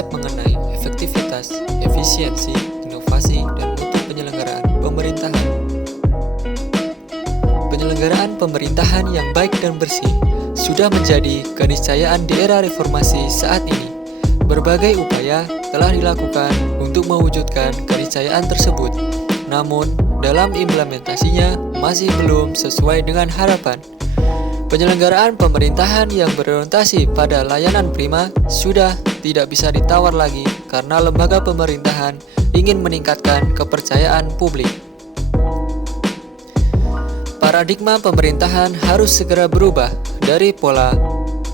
konsep mengenai efektivitas, efisiensi, inovasi, dan mutu penyelenggaraan pemerintahan. Penyelenggaraan pemerintahan yang baik dan bersih sudah menjadi keniscayaan di era reformasi saat ini. Berbagai upaya telah dilakukan untuk mewujudkan keniscayaan tersebut. Namun, dalam implementasinya masih belum sesuai dengan harapan. Penyelenggaraan pemerintahan yang berorientasi pada layanan prima sudah tidak bisa ditawar lagi karena lembaga pemerintahan ingin meningkatkan kepercayaan publik. Paradigma pemerintahan harus segera berubah dari pola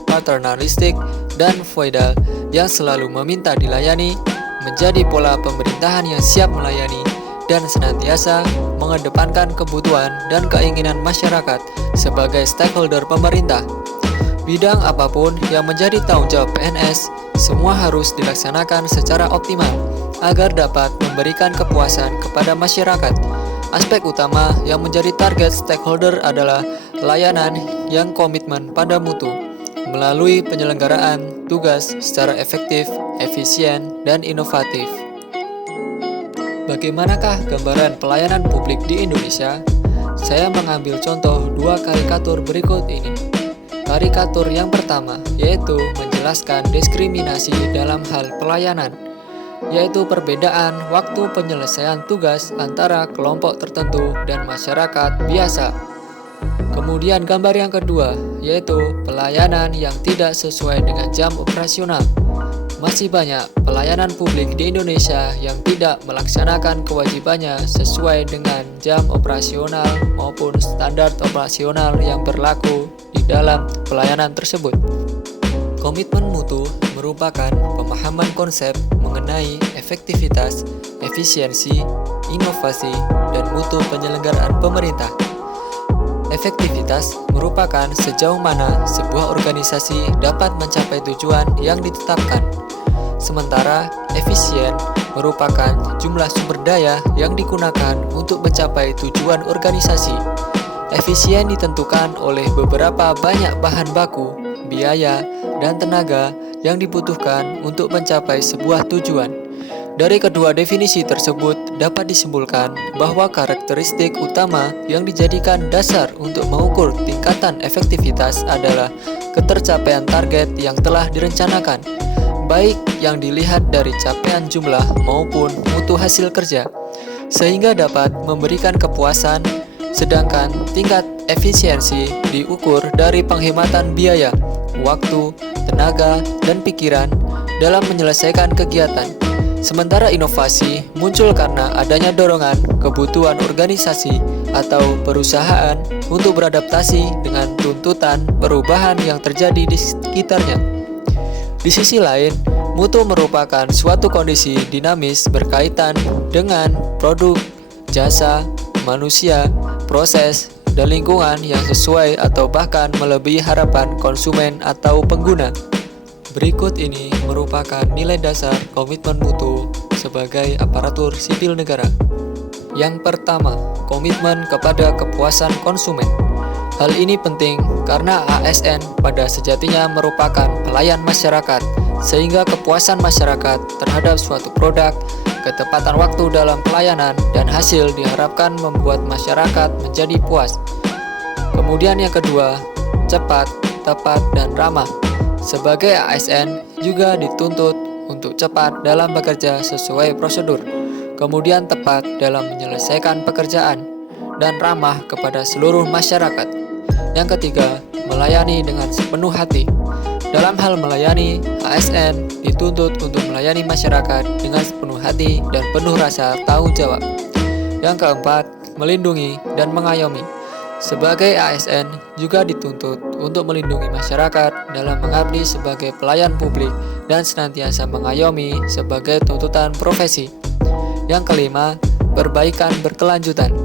paternalistik dan feodal yang selalu meminta dilayani menjadi pola pemerintahan yang siap melayani dan senantiasa mengedepankan kebutuhan dan keinginan masyarakat sebagai stakeholder pemerintah. Bidang apapun yang menjadi tanggung jawab PNS, semua harus dilaksanakan secara optimal agar dapat memberikan kepuasan kepada masyarakat. Aspek utama yang menjadi target stakeholder adalah layanan yang komitmen pada mutu, melalui penyelenggaraan tugas secara efektif, efisien, dan inovatif. Bagaimanakah gambaran pelayanan publik di Indonesia? Saya mengambil contoh dua karikatur berikut ini. Karikatur yang pertama yaitu menjelaskan diskriminasi dalam hal pelayanan, yaitu perbedaan waktu penyelesaian tugas antara kelompok tertentu dan masyarakat biasa. Kemudian gambar yang kedua yaitu pelayanan yang tidak sesuai dengan jam operasional. Masih banyak pelayanan publik di Indonesia yang tidak melaksanakan kewajibannya sesuai dengan jam operasional maupun standar operasional yang berlaku di dalam pelayanan tersebut. Komitmen mutu merupakan pemahaman konsep mengenai efektivitas, efisiensi, inovasi, dan mutu penyelenggaraan pemerintah. Efektivitas merupakan sejauh mana sebuah organisasi dapat mencapai tujuan yang ditetapkan. Sementara efisien merupakan jumlah sumber daya yang digunakan untuk mencapai tujuan organisasi. Efisien ditentukan oleh beberapa banyak bahan baku, biaya, dan tenaga yang dibutuhkan untuk mencapai sebuah tujuan. Dari kedua definisi tersebut dapat disimpulkan bahwa karakteristik utama yang dijadikan dasar untuk mengukur tingkatan efektivitas adalah ketercapaian target yang telah direncanakan, baik yang dilihat dari capaian jumlah maupun mutu hasil kerja, sehingga dapat memberikan kepuasan, sedangkan tingkat efisiensi diukur dari penghematan biaya, waktu, tenaga, dan pikiran dalam menyelesaikan kegiatan. Sementara inovasi muncul karena adanya dorongan kebutuhan organisasi atau perusahaan untuk beradaptasi dengan tuntutan perubahan yang terjadi di sekitarnya. Di sisi lain, mutu merupakan suatu kondisi dinamis berkaitan dengan produk, jasa, manusia, proses, dan lingkungan yang sesuai atau bahkan melebihi harapan konsumen atau pengguna. Berikut ini merupakan nilai dasar komitmen mutu sebagai aparatur sipil negara. Yang pertama, komitmen kepada kepuasan konsumen. Hal ini penting karena ASN pada sejatinya merupakan pelayan masyarakat, sehingga kepuasan masyarakat terhadap suatu produk, ketepatan waktu dalam pelayanan, dan hasil diharapkan membuat masyarakat menjadi puas. Kemudian yang kedua, cepat, tepat, dan ramah. Sebagai ASN juga dituntut untuk cepat dalam bekerja sesuai prosedur, kemudian tepat dalam menyelesaikan pekerjaan, dan ramah kepada seluruh masyarakat. Yang ketiga, melayani dengan sepenuh hati. Dalam hal melayani, ASN dituntut untuk melayani masyarakat dengan sepenuh hati dan penuh rasa tanggung jawab. Yang keempat, melindungi dan mengayomi. Sebagai ASN juga dituntut untuk melindungi masyarakat dalam mengabdi sebagai pelayan publik dan senantiasa mengayomi sebagai tuntutan profesi. Yang kelima, perbaikan berkelanjutan.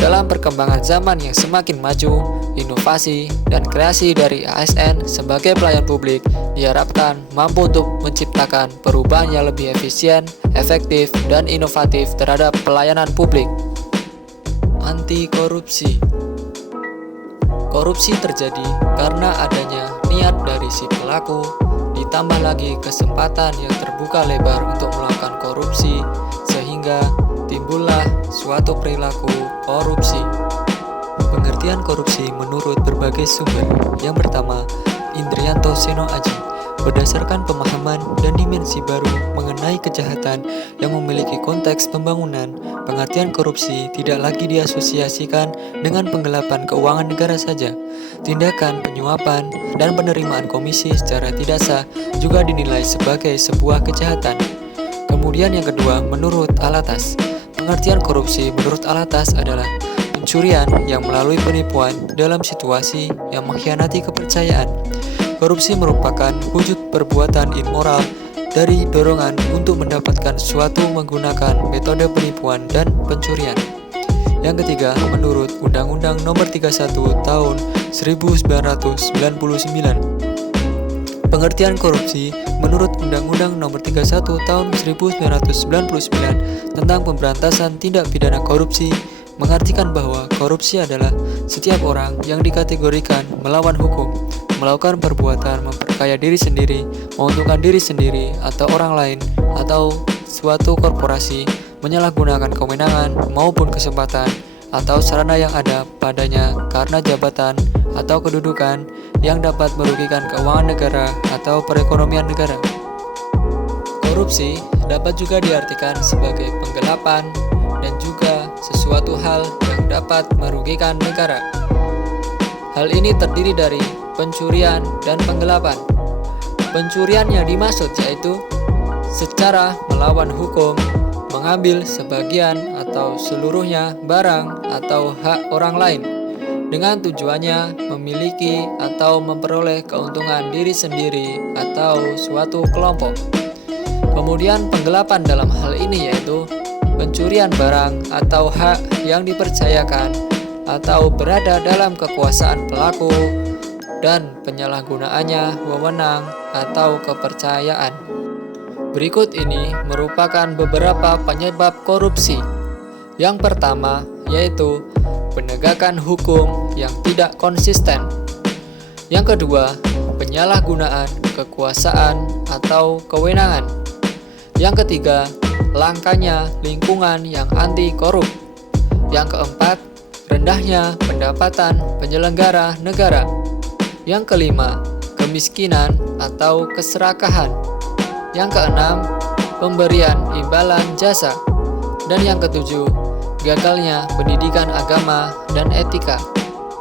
Dalam perkembangan zaman yang semakin maju, inovasi dan kreasi dari ASN sebagai pelayan publik diharapkan mampu untuk menciptakan perubahan yang lebih efisien, efektif, dan inovatif terhadap pelayanan publik. Anti korupsi. Korupsi terjadi karena adanya niat dari si pelaku ditambah lagi kesempatan yang terbuka lebar untuk melakukan korupsi, sehingga timbullah suatu perilaku korupsi. Pengertian korupsi menurut berbagai sumber. Yang pertama, Indrianto Seno Aji. Berdasarkan pemahaman dan dimensi baru mengenai kejahatan yang memiliki konteks pembangunan, pengertian korupsi tidak lagi diasosiasikan dengan penggelapan keuangan negara saja. Tindakan penyuapan dan penerimaan komisi secara tidak sah juga dinilai sebagai sebuah kejahatan. Kemudian yang kedua, menurut Alatas. Pengertian korupsi menurut Alatas adalah pencurian yang melalui penipuan dalam situasi yang mengkhianati kepercayaan. Korupsi merupakan wujud perbuatan immoral dari dorongan untuk mendapatkan sesuatu menggunakan metode penipuan dan pencurian. Yang ketiga, menurut Undang-Undang Nomor 31 Tahun 1999. Pengertian korupsi menurut Undang-Undang Nomor 31 Tahun 1999 tentang pemberantasan tindak pidana korupsi mengartikan bahwa korupsi adalah setiap orang yang dikategorikan melawan hukum, melakukan perbuatan memperkaya diri sendiri, menguntungkan diri sendiri atau orang lain, atau suatu korporasi menyalahgunakan kewenangan maupun kesempatan atau sarana yang ada padanya karena jabatan atau kedudukan yang dapat merugikan keuangan negara atau perekonomian negara. Korupsi dapat juga diartikan sebagai penggelapan dan juga sesuatu hal yang dapat merugikan negara. Hal ini terdiri dari pencurian dan penggelapan. Pencurian yang dimaksud yaitu secara melawan hukum, mengambil sebagian atau seluruhnya barang atau hak orang lain dengan tujuannya memiliki atau memperoleh keuntungan diri sendiri atau suatu kelompok. Kemudian penggelapan dalam hal ini yaitu pencurian barang atau hak yang dipercayakan atau berada dalam kekuasaan pelaku dan penyalahgunaannya wewenang atau kepercayaan. Berikut ini merupakan beberapa penyebab korupsi. Yang pertama yaitu penegakan hukum yang tidak konsisten. Yang kedua, penyalahgunaan kekuasaan atau kewenangan. Yang ketiga, langkanya lingkungan yang anti korup. Yang keempat, rendahnya pendapatan penyelenggara negara. Yang kelima, kemiskinan atau keserakahan. Yang keenam, pemberian imbalan jasa. Dan yang ketujuh, gagalnya pendidikan agama dan etika.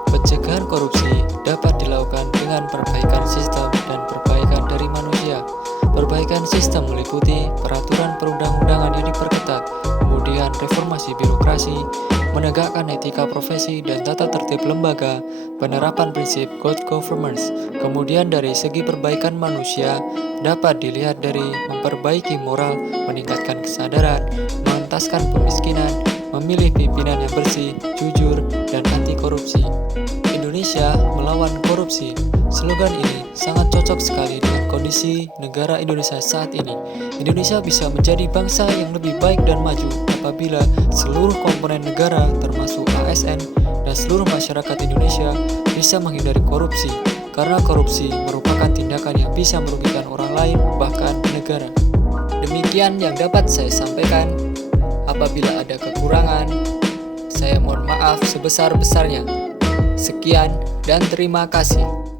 Pencegahan korupsi dapat dilakukan dengan perbaikan sistem dan perbaikan dari manusia. Perbaikan sistem meliputi peraturan perundang-undangan yang diperketat, kemudian reformasi birokrasi, menegakkan etika profesi dan tata tertib lembaga, penerapan prinsip good governance. Kemudian dari segi perbaikan manusia dapat dilihat dari memperbaiki moral, meningkatkan kesadaran, mengentaskan pemiskinan, memilih pimpinan yang bersih, jujur, dan anti korupsi. Indonesia melawan korupsi. Slogan ini sangat cocok sekali dengan kondisi negara Indonesia saat ini. Indonesia bisa menjadi bangsa yang lebih baik dan maju apabila seluruh komponen negara termasuk ASN dan seluruh masyarakat Indonesia bisa menghindari korupsi, karena korupsi merupakan tindakan yang bisa merugikan orang lain bahkan negara. Demikian yang dapat saya sampaikan. Apabila ada kekurangan, saya mohon maaf sebesar-besarnya. Sekian dan terima kasih.